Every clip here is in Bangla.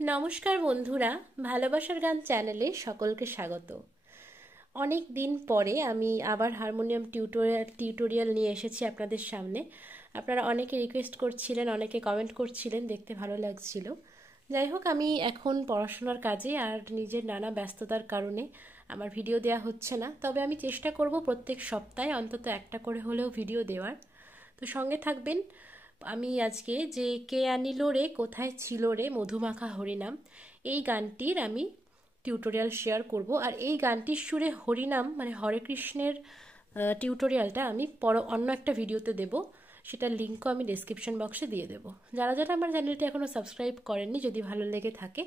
নমস্কার বন্ধুরা, ভালোবাসার গান চ্যানেলে সকলকে স্বাগত। অনেক দিন পরে আমি আবার হারমোনিয়াম টিউটোরিয়াল নিয়ে এসেছি আপনাদের সামনে। আপনারা অনেকে রিকোয়েস্ট করছিলেন, অনেকে কমেন্ট করছিলেন, দেখতে ভালো লাগছিল। যাই হোক, আমি এখন পড়াশোনার কাজে আর নিজের নানা ব্যস্ততার কারণে আমার ভিডিও দেওয়া হচ্ছে না। তবে আমি চেষ্টা করব প্রত্যেক সপ্তাহে অন্তত একটা করে হলেও ভিডিও দেওয়ার। তো সঙ্গে থাকবেন। আমি আজকে যে কে আনিল রে কোথায় ছিল রে মধুমাখা হরিনাম, এই গানটির আমি টিউটোরিয়াল শেয়ার করব। আর এই গানটির সুরে হরিনাম মানে হরে কৃষ্ণের টিউটোরিয়ালটা আমি অন্য একটা ভিডিওতে দেব। সেটার লিঙ্কও আমি ডেসক্রিপশন বক্সে দিয়ে দেব। যারা যারা আমার চ্যানেলটি এখনও সাবস্ক্রাইব করেননি, যদি ভালো লেগে থাকে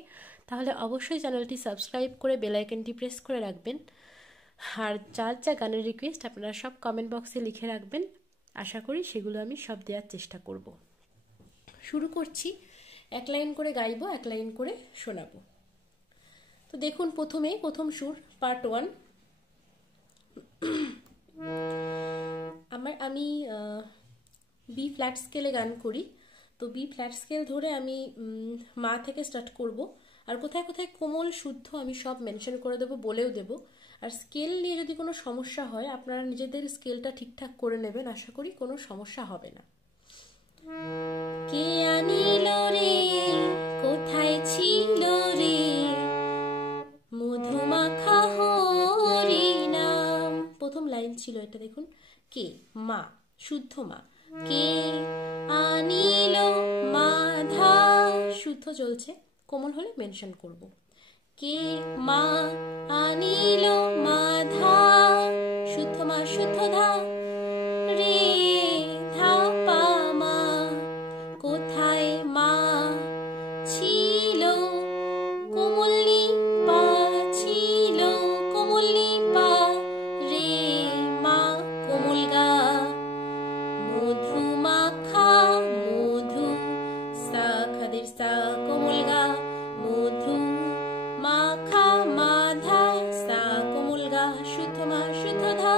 তাহলে অবশ্যই চ্যানেলটি সাবস্ক্রাইব করে বেল আইকনটি প্রেস করে রাখবেন। আর যার যা গানের রিকোয়েস্ট আপনারা সব কমেন্ট বক্সে লিখে রাখবেন। আশা করি সেগুলো আমি সব দেওয়ার চেষ্টা করব। শুরু করছি। এক লাইন করে গাইবো, এক লাইন করে শোনাবো। তো দেখুন, প্রথম সুর পার্ট 1। আমি বি ফ্ল্যাট স্কেলে গান করি। তো বি ফ্ল্যাট স্কেল ধরে আমি মা থেকে স্টার্ট করব। আর কোথায় কোথায় কোমল শুদ্ধ আমি সব মেনশন করে দেবো, বলেও দেবো। আর স্কেল নিয়ে যদি কোনো সমস্যা হয় আপনারা নিজেদের স্কেলটা ঠিকঠাক করে নেবেন, আশা করি কোনো সমস্যা হবে না। কে আনিল রে কোথায় ছিল রে মধুমাখা হরিনাম। প্রথম লাইন ছিল এটা, দেখুন। কে, মা, শুদ্ধ মা। কে আনিল, মাধা শুদ্ধ চলছে, কোমল হলে মেনশন করব। কে মা আনিল মাধা, শুদ্ধ মা, শুদ্ধ ধা, রে ধা পা মা। কোথায় মা ছিল, কোমলি পা ছিল, কোমলি পা, রে মা কোমল গা। মধুমাখা, মধু সা খাদের সা কোমল গা, মধু মাখা মাধা সা কোমল গা, শুদ্ধ মা, শুদ্ধ ধা,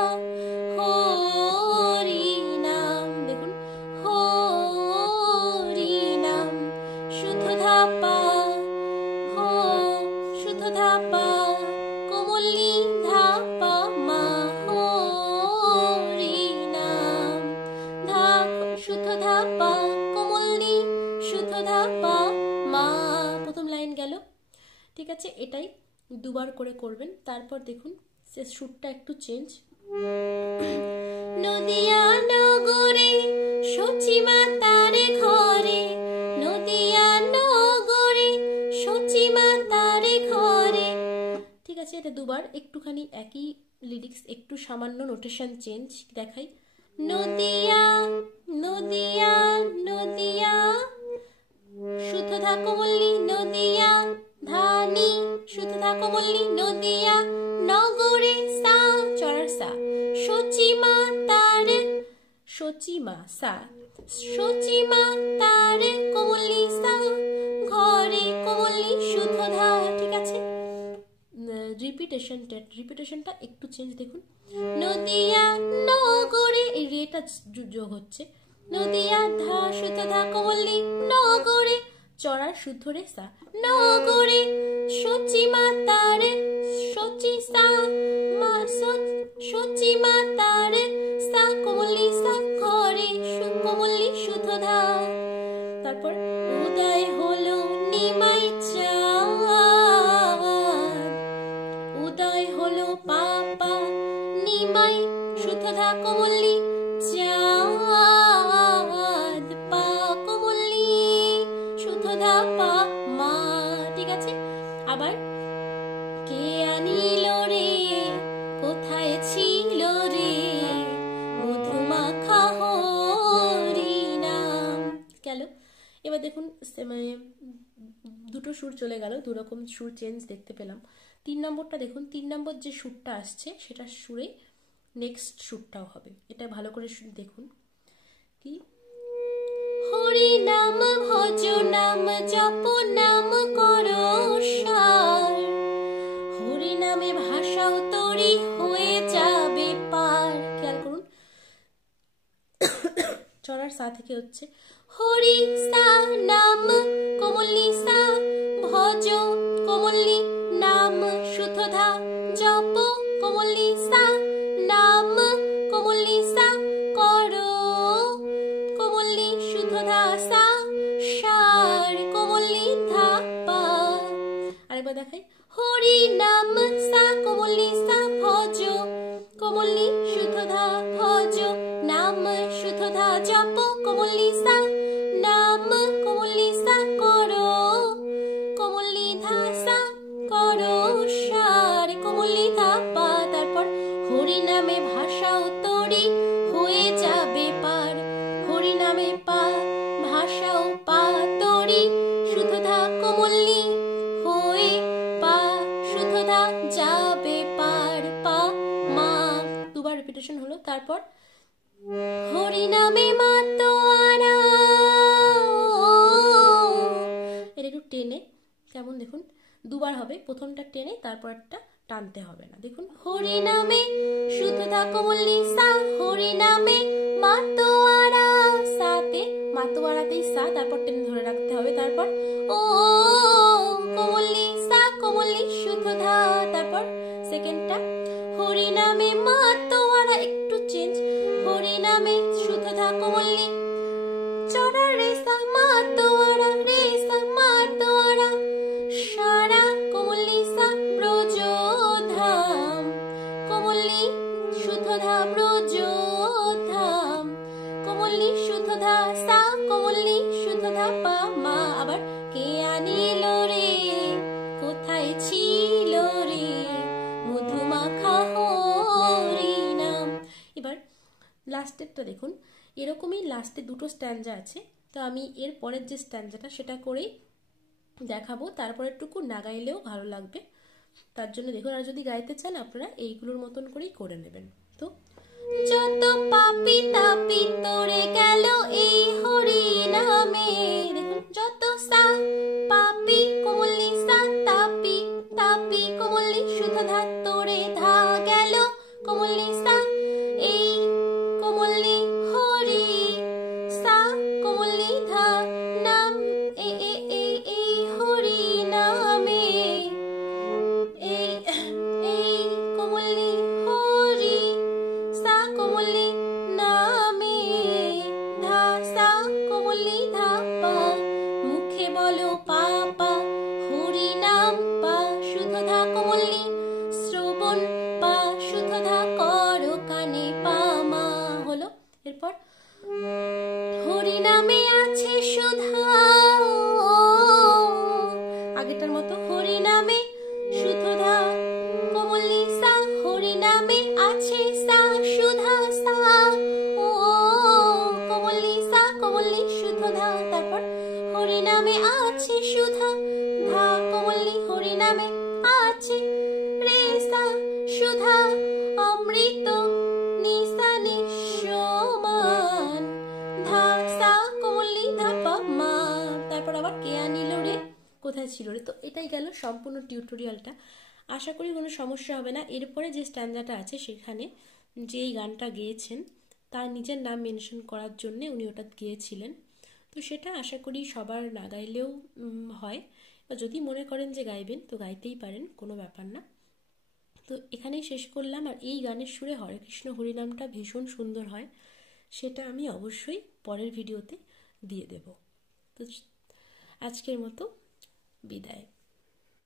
হরিনাম। দেখুন, হরিনাম, শুদ্ধ ধা পা, শুদ্ধ ধা পা, কোমলি ধা পা মা, হরিনাম, ধা শুদ্ধ ধা পা, কোমলি শুদ্ধ ধা পা মা। প্রথম লাইন গেল, ঠিক আছে। এটাই দুবার করে করবেন। তারপর দেখুন শেষ সুরটা একটু চেঞ্জ। নদিয়া নগরে সচিমা তার ঘরে, নদিয়া নগরে সচিমা তার ঘরে। ঠিক আছে, এটা দুবার, একটুখানি একই লিরিক্স, একটু সামান্য নোটেশন চেঞ্জ দেখাই। নদিয়া নদিয়া নদিয়া, শুদ্ধ ধা কোমলি, নদিয়া ধানি, শুদ্ধ ধা কোমলি, নদিয়া নগরে সা চড়ার সা, সচিমা তার, সচিমা সা, সচিমা তার কোমলি সা, ঘরে কোমলি শুদ্ধ ধা। ঠিক আছে, রিপিটেশনটা একটু চেঞ্জ দেখুন। নদিয়া নগরে, এই রেটা যোগ হচ্ছে। নদিয়া ধা শুদ্ধ ধা কোমলি, নগরে চড়ার শুদ্ধ রে সা, নগরে সচিমা তার, সচি সা মা, সচিমা তার সা কোমলি সা, ঘরে কোমলি শুদ্ধ ধা। তারপর উদয় হলো নিমাই চাঁদ, উদয় হলো পাপা নিমাই, শুদ্ধ ধা কোমলি চাঁদ, পা কোমলি শুদ্ধ ধা পা মা। ঠিক আছে, আবার কে আনিল রে কোথায় ছিল রে মধুমাখা হরিনাম। গেল। এবার দেখুন দুটো সুর চলে গেল, দুরকম সুর চেঞ্জ দেখতে পেলাম। 3 নম্বরটা দেখুন, 3 নম্বর যে সুরটা আসছে সেটা সুরে নেক্সট সুরটাও হবে। এটা ভালো করে দেখুন। কি, হরি নাম ভজ নাম জপ নাম করো সার, হরি নামে ভাষাও তরি হয়ে যাবে পার। খেয়াল করুন, চড়ার সা থেকে হচ্ছে হরি সা নাম কোমলি সা, ভজ আরেকবার দেখাই। হরিনাম সা কোমলনি সা ভজ, কোমলনি শুদ্ধধা ভজ, নাম শুদ্ধধা জপ, কোমলনি সা নাম, কোমলনি সা করো, কোমলনি ধা সা করো সার, কোমলনি ধা পা। তারপর হরিনামে ভাষাও তরি হয়ে যাবে পার, হরিনামে পা ভাষাও পা তরি, শুদ্ধধা কোমলনি হয়ে পা, শুদ্ধধা যাবে পার, পা মা। দুবার রিপিটেশন হলো। তারপর হরিনামে মাতোয়ারা, এটা একটু টেনে, কেমন দেখুন, দুবার হবে, প্রথমটা টেনে তারপরটা টানতে হবে না। দেখুন, হরিনামে শুদ্ধধা কোমলনি সা, হরিনামে মাতোয়ারা, সাতে মাতোয়ারাতেই সা, তারপর টেনে ধরে রাখতে হবে। তারপর ও কোমলনি সা, কোমলনি শুদ্ধধা, তারপর সেকেন্ডটা হরিনামে মাতোয়ারা, একটু চেঞ্জ, হরিনামে শুদ্ধধা কোমলনি চড়া রে সা মাতোয়ারা, রে সা মাতোয়ারা, সারা কোমলনি সা ব্রজ ধাম, কোমলনি শুদ্ধধা ব্রজ ধাম, কোমলনি শুদ্ধধা সা, কোমলনি শুদ্ধধা পা মা। আবার কে আনিল রে, কোথায় ছিল রে, মধুমাখা হরিনাম। এবার লাস্টেরটা দেখুন, এরকমই লাস্টে দুটো স্ট্যান্জা আছে, তো আমি এর পরের যে স্ট্যান্জাটা সেটা করেই দেখাবো, তারপরের টুকু না গাইলেও ভালো লাগবে। তার জন্য দেখুন, আর যদি গাইতে চান আপনারা এইগুলোর মতন করেই করে নেবেন। তো যত পাপি তাপি তোরে গেল এই হরিনামে, দেখুন যত সা পাপি কোমলনি সা, তাপি তাপি কোমলনি শুদ্ধধা তোরে ধা গেল, কোমলনি সা এই, কোমলনি হরি সা, কোমলনি ধা নাম, এ এ এ এই হরি নামে, এই এই কোমলনি হরি সা, কোমলনি নামে ধা সা, কোমলনি ধা পা, মুখে বলো পা পা, হরি নাম পা শুদ্ধধা কোমলনি শ্রবণ, পা শুদ্ধধা করো কানে, পা মা হলো। এরপর হরিনামে আছে সুধা, আগেরটার মতো হরিনামে শুদ্ধধা কোমলনি সা, হরিনামে আছে সা সুধা সা, ও কোমলনি সা, কোমলনি শুদ্ধধা, তারপর হরিনামে আছে সুধা ধা, কোমলনি হরিনামে আছে রে সা সুধা, অমৃত নিশানে সমান, ধা সা, কোমলনি ধা পা মা। তারপর আবার কে আনিল রে, কোথায় ছিল রে। তো এটাই গেল সম্পূর্ণ টিউটোরিয়ালটা। আশা করি কোনো সমস্যা হবে না। এরপরে যে স্ট্যান্ডাটা আছে সেখানে যেই গানটা গেয়েছেন তার নিজের নাম মেনশন করার জন্য উনি ওটা গেয়েছিলেন, তো সেটা আশা করি সবার না গাইলেও হয়, বা যদি মনে করেন যে গাইবেন তো গাইতেই পারেন, কোনো ব্যাপার না। তো এখানেই শেষ করলাম। আর এই গানের সুরে হরে কৃষ্ণ হরিনামটা ভীষণ সুন্দর হয়, সেটা আমি অবশ্যই পরের ভিডিওতে দিয়ে দেব। তো আজকের মতো বিদায়।